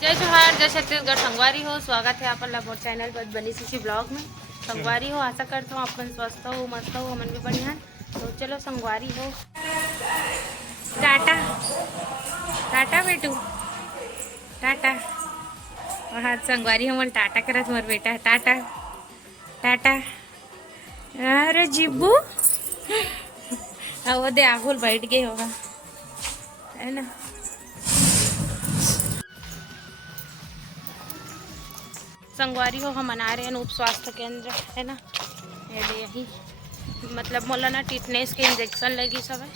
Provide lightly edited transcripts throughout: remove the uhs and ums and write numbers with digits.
जय जोहार, जय छत्तीसगढ़। संगवारी हो, स्वागत है आप मोर चैनल पर बनी सी ब्लॉग में। संगवारी हो, आशा करता हूँ अपन स्वस्थ हो, मस्त हो, मन भी बढ़िया। तो चलो संगवारी हो, टाटा टाटा बेटू, टाटा। और हाथ संगवारी हो मन टाटा करत मोर बेटा, टाटा टाटा। अरे जिब्बू वो दे आगुल बैठ गए होगा, है ना। संगवारी हो, हम मना रहे हैं उप स्वास्थ्य केंद्र, है ना। यही मतलब मोला ना टिटनेस के इंजेक्शन लगी सब है,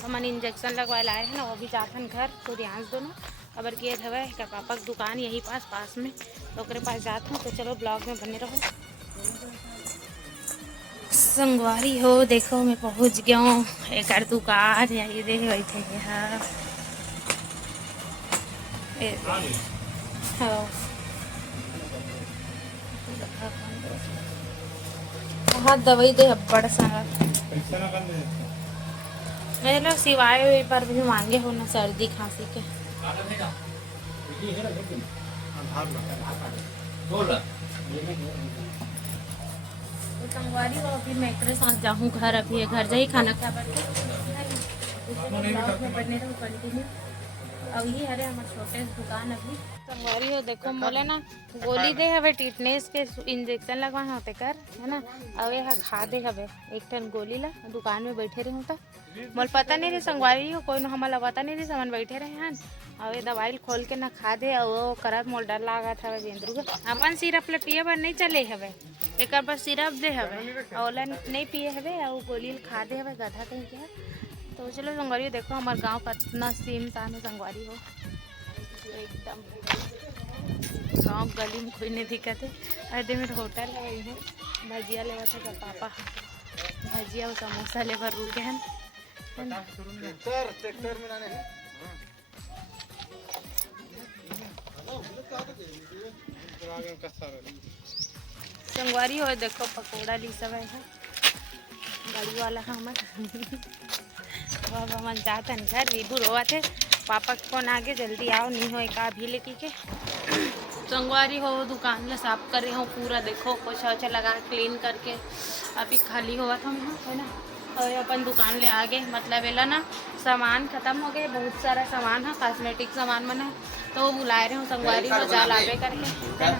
तो मन इंजेक्शन लगवा लाए हैं ना। वो भी जाथन घर तो ध्यान दोनों खबर किए हवे क्या पापा की दुकान यही पास में, तो ओकरे पास जाते हैं। तो चलो ब्लॉग में बने रहो। संगवारी हो देखो, मैं पहुंच गया हूँ एक दुकान, यही दे बैठे हैं। हाँ दवाई दे बड़ सारा लो, सिवाय पर भी मांगे हो ना सर्दी खांसी के। तो संगवारी हो, अभी मैं एक साथ जाऊँ घर, अभी घर जाई खाना खा बैठे कंटिन्यू। अब ये अरे हमारे छोटे दुकान अभी संगवारी हो देखो, मोला ना गोली दे हवे टिटनेस के इंजेक्शन लगवाना होते कर, है ना। अब यह खा दे हवे एक टन गोली ला, दुकान में बैठे रहूँ तो मोल पता नहीं रही संगवारी हो, कोई हमारा पता नहीं रही, सामान बैठे रहे हैं। अब ये दवाई खोल के ना खा दे, और वो करत मोल डर लगा था जेंद्रू अपन सिरप ले पिए बर नहीं चले हवे, एक बार सिरप दे हवे और नहीं पिए हवे, और गोली खा दे हवे गधा कहीं के। तो चलो संगवारी देखो, हमारे गांव का इतना सीन तान है संगवारी हो, एकदम गाँव गली में कोई नहीं दिक्कत है। अरे मेरे होटल है वही है, भजिया लेवा था पापा, भजिया और समोसा लेकर रुके हैं। संगवारी हो देखो, पकौड़ा ली सब है गाड़ी वाला हमारे बाबा मन जाता घर विभू रोवा थे, पापा कौन आगे जल्दी आओ, नहीं हो एक भी लेके के। संगवारी हो दुकान ला साफ कर रही हूँ पूरा, देखो पोछा ओछा लगा क्लीन करके अभी खाली हुआ था मैं, है ना। और अपन दुकान ले आ गए, मतलब एला ना सामान खत्म हो गए, बहुत सारा सामान है, कॉस्मेटिक सामान मन है, तो वो बुलाए रहे हूँ संगवारी हो जा लावे करके, है ना।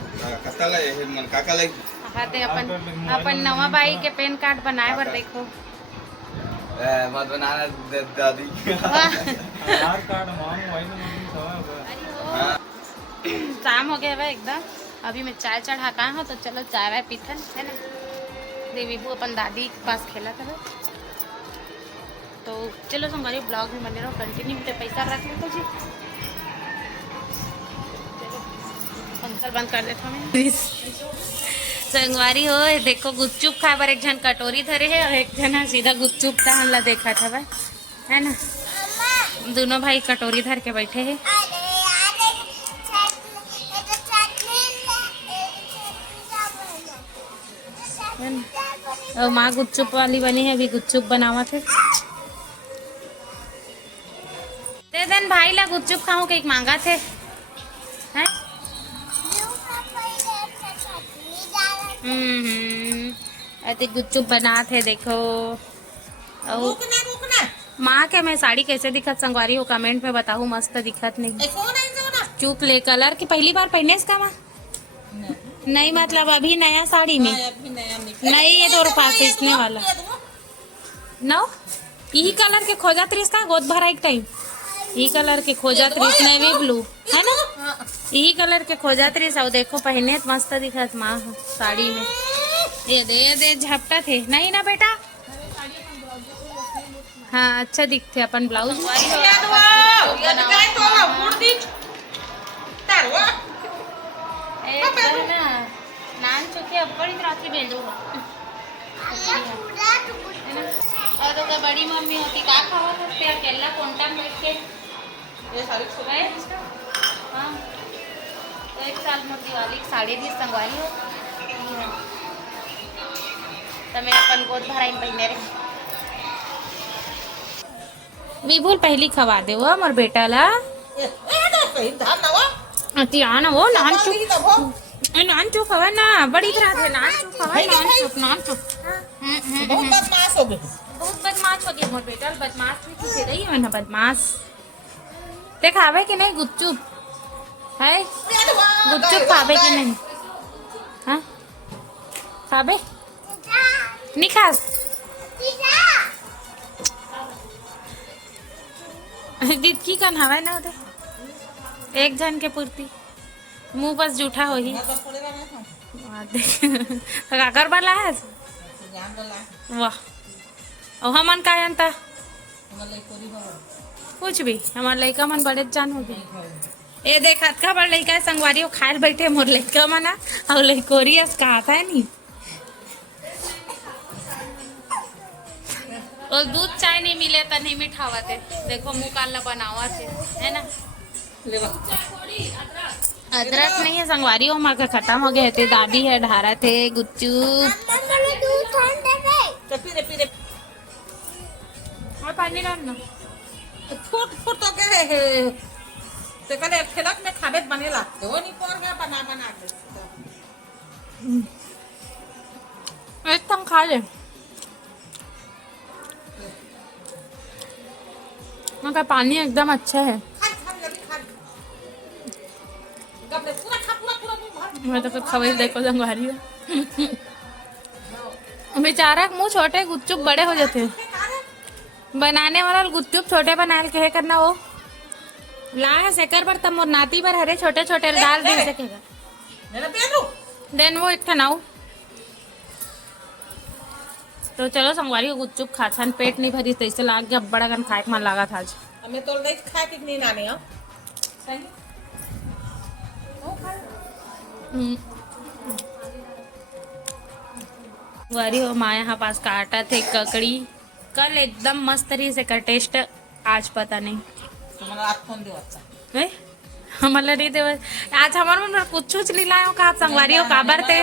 हाँ ते अपन नवा बाई के पेन कार्ड बनाए बर देखो, मत बनाना दादी आधार कार्ड शाम हो गया है एकदम, अभी मैं चाय चढ़ा कहाँ हूँ, तो चलो चाय वाय पीथन, है ना। देवीबू अपन दादी के पास खेला था, तो चलो संगवारी ब्लॉग में बने रहो कंटिन्यू, पे पैसा रख लो जी। पंखा बंद कर देता मैं। संगवारी हो देखो, गुपचुप खा पर एक जन कटोरी धरे है, और एक जन सीधा गुपचुप ला देखा था भाई, है ना। दोनों भाई कटोरी धर के बैठे हैं। और माँ गुपचुप वाली बनी है, अभी गुपचुप बनावा थे। दे देन भाई ला गुपचुप खाऊं के एक मांगा थे, हैं। ऐसे गुपचुप बना थे देखो। माँ के मैं साड़ी कैसे दिखत संगवारी हो, कमेंट में बताऊँ, मस्त दिखत नहीं। चुप ले, कलर की पहली बार पहने इसका माँ नहीं, मतलब अभी नया साड़ी में नहीं, ये तो पास इसने वाला नो, यही कलर के खोजा त्रिस्ता गोद भरा एक टाइम, यही कलर के खोजा त्रिस नेवी ब्लू, है ना। यही कलर के खोजा त्रिस, और देखो पहने मस्त दिखत माँ साड़ी में। ये दे झपटा थे नहीं ना बेटा, हाँ अच्छा दिखते अपन ब्लाउज नान चुके अब्बड़ी राखी बेंदू और तो बड़ी मम्मी होती का खावा करते अकेला कोंटा में बैठ के ये सारी सुबह। हाँ तो एक साल में दिवाली की साड़ी भी संगवारी हो, तो मैं अपन गोद भराई पहने रही। विभुल पहली खवा दे वो मोर बेटा ला, अति आना वो नान चुप नान चुप हवा ना बड़ी तरह से नान चुप हवा नान चुप बहुत बदमाश हो गए। बहुत बदमाश हो गया मोर बेटा बदमाश भी किसे रही है ना बदमाश ते खावे कि नहीं गुपचुप है गुपचुप खावे कि नहीं हाँ खावे नहीं खास की कन हवा ना होते एक जन के पूर्ति मुंह बस जूठा हो ही काकर वाला है वाह और हमन का अंता कुछ भी हमार लड़का मन बड़े जान हो गए ये देख का बड़ लड़का संगवारी खाए बैठे मोर लड़का मना और लड़कोरियस कहा था नहीं और दूध चाय नहीं मिले तो नहीं मिठावा थे देखो मुँह काला बनावा थे है ना अदरक नहीं है संगवारी हो माँ का खत्म हो गए थे दादी है ढारा थे गुच्चू और पानी डालना फुट फुट तो के ते कने खेलक में खाबे बनेला तो नहीं पड़ गया बना बना के एक तम खा ले मगर पानी एकदम अच्छा है मैं तो खबर देखो संगवारी है बेचारा मुंह छोटे गुच्चुप बड़े हो जाते बनाने वाला गुच्चुप छोटे बना के है करना वो ला है सेकर पर तब मोर नाती पर हरे छोटे छोटे डाल दे सकेगा देन वो एक ठनाऊ तो चलो संगवारी को गुच्चुप खाथन पेट नहीं भरी तो इसे लाग गया बड़ा गन खाए मन लगा था आज हमें तो नहीं खा के नहीं नाने हो सही वारी हो माँ यहाँ पास काटा थे ककड़ी कल एकदम मस्त रही से का टेस्ट आज पता नहीं तुम्हारा हाथ फोन दे अच्छा हमारा नहीं दे आज हमारे मन में कुछ नहीं लायो का संगवारी हो काबर थे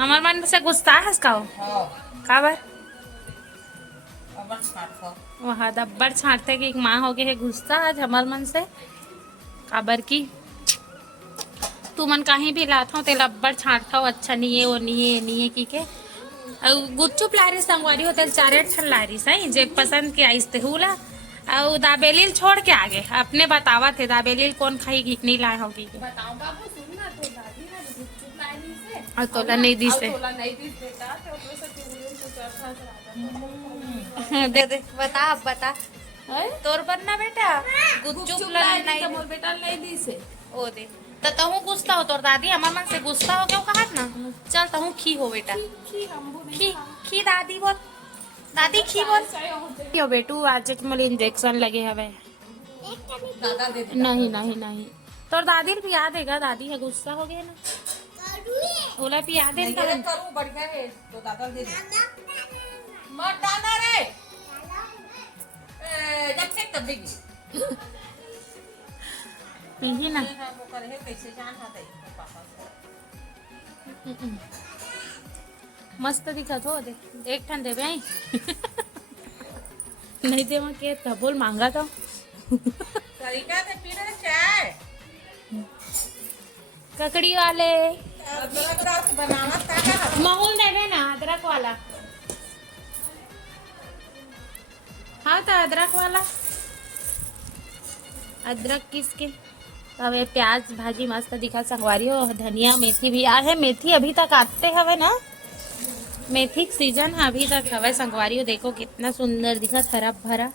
हमारे मन से गुस्सा है इसका हो काबर वहाँ दब्बर छाटते कि एक माँ हो गए है गुस्सा आज हमारे मन से काबर की तू मन कहीं भी लाता ते लब्बर छाटता अच्छा नहीं है वो नहीं है की के गुच्चुप लारी संगवारी होते चारे ठन लारी सही जे पसंद के आइस्ते हुला और दाबेलील छोड़ के आगे अपने बतावा थे दाबेलील कौन खाई घिकनी लाए होगी बताओ बाबू सुन ना तो दादी ना गुपचुप लानी से और तोला नहीं दी से तोला नहीं दी बेटा तो ओकरे से चुगलियों से चर्चा दे दे बता अब बता तोर पर ना बेटा गुच्चुप नहीं तो मोर बेटा नहीं दी से ओ दे तो तहू गुस्सा हो तोर दादी हमार मन से गुस्सा हो क्यों कहा ना चल तहू खी हो बेटा खी खी दादी बोल दादी खी बोल क्यों बेटू आज मोले इंजेक्शन लगे हवे दादा दे नहीं नहीं नहीं तोर दादी पिया देगा दादी है गुस्सा हो गया ना ओला पिया दे करूं बढ़िया है तो दादा दे मत डालना रे जब तक तब देगी पीही ना वो करे कैसे जान हाथे पापा मस्त दिखत हो दे एक ठन दे भाई नहीं दे मैं के तबोल मांगा तो तरीका से पी रहे चाय ककड़ी वाले अदरक रस बनाना था महूल देवे ना अदरक वाला हाँ तो अदरक वाला अदरक किसके अब ये प्याज भाजी मस्त दिखा संगवारी हो धनिया मेथी भी आ है मेथी अभी तक आते हवे ना मेथी सीजन है अभी तक हवे संगवारी हो देखो कितना सुंदर दिखा हरा भरा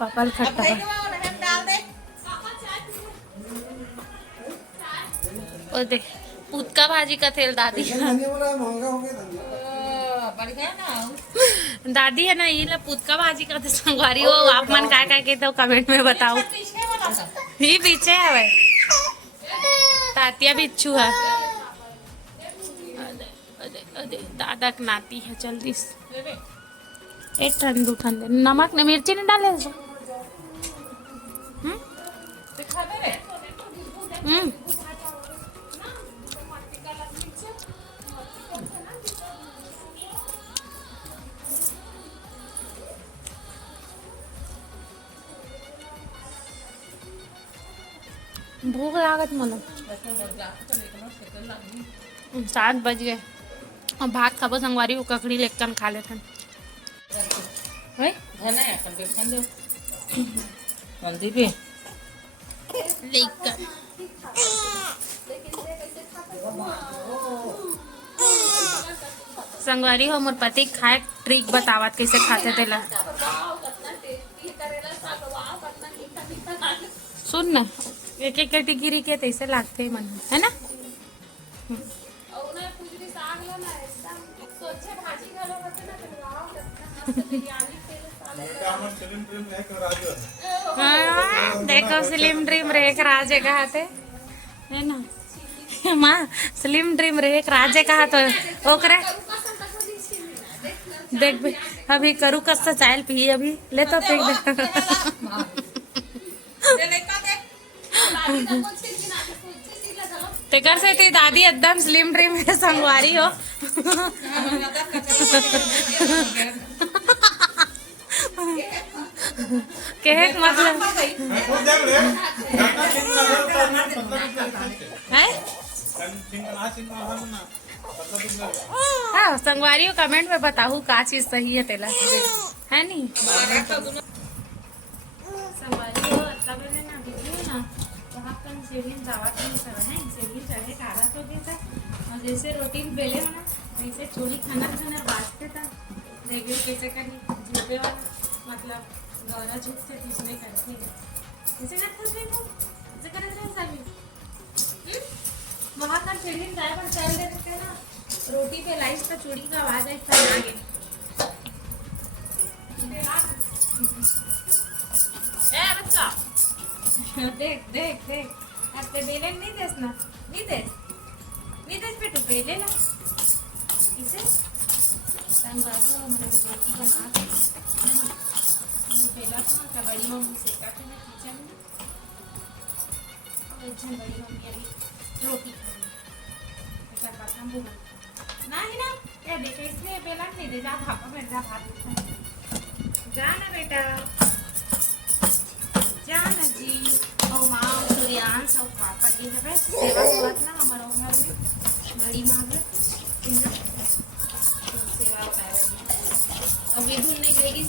पपल खट्टा और देख पुतका भाजी का तेल दादी दादी है ना ये ला पुतका भाजी का तो संगवारी हो आप मन क्या क्या कहते हो कमेंट में बताओ ये पीछे है भाई तातिया बिच्छू है दादा की नाती है जल्दी एक ठंडू ठंडे नमक ने मिर्ची नहीं डाले भूख लागत मला 7 बज गए और भात खाबो संगवारी वो ककड़ी लेकर खा लेते हैं लेकर संगवारी हो मोर पति खाए ट्रिक बतावत कैसे खाते तेला सुन ना एक एक कैटेगरी के तैसे लागते मन है ना देखो स्लिम ड्रीम रेख राजे कहते है ना माँ स्लिम ड्रीम रेख राजे कहा तो ओकरे देख बे अभी करू कस्सा चायल पी अभी ले तो फेंक दे तेकर से ती दादी एकदम स्लिम ड्रीम है संगवारी हो केक मतलब है हाँ संगवारी हो कमेंट में बताऊ का चीज सही है तेला है नी संगवारी हो तब ना वीडियो ना वहाँ कन सीढ़ी जावा कन सब है सीढ़ी चढ़े कारा तो देता और जैसे रोटी बेले हो ना वैसे चोरी खाना खाना बांटते था देखिए कैसे करी झूठे वाला मतलब गौरा झूठ से पिछले करते कैसे करते थे वो कैसे करते थे सभी वहाँ का सीढ़ी जाए पर चल देते थे ना रोटी पे लाइस का चूड़ी का आवाज आई था आगे ए बच्चा देख देख देख अपने बेले नहीं देस ना नहीं देस बेटू बेले ला इसे टाइम बाजू हमारे रोटी बना बेला तो ना बड़ी मम्मी से काटे ना किचन में और एक बड़ी मम्मी अभी रोटी खानी बात हम बोल नहीं ना ये देखे इसलिए बेला नहीं दे जा भापा बैठ जा भात जा ना बेटा जा ना जी ओ माँ सूर्यांश और पापा जी है बस सेवा हुआ ना हमारे घर में बड़ी माँ है सेवा अब ये भूल नहीं जाएगी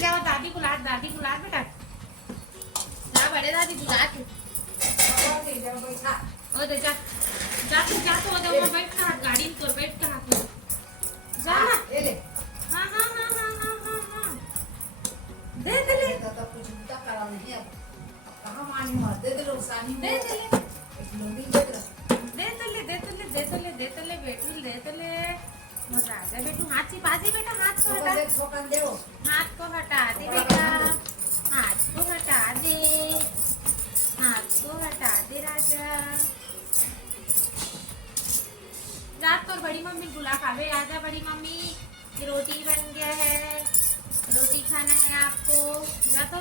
जाओ दादी बुला बेटा जा बड़े दादी बुला के ओ दे जा तो दे वो बैठ का गाड़ी में बैठ का हाथ में जा ना हां दे दे ले तो कुछ तो करा नहीं अब कहां मानी मत दे दे लोग सानी दे दे ले एक लोडी दे ले बेटू दे दे ले मजा आ जाए बेटू हाथ से बाजी बेटा हाथ को हटा हाथ को हटा दे बेटा हाथ को हटा दे राजा रात पर बड़ी मम्मी बुला खावे आजा बड़ी मम्मी रोटी बन गया है रोटी खाना है आपको जा तो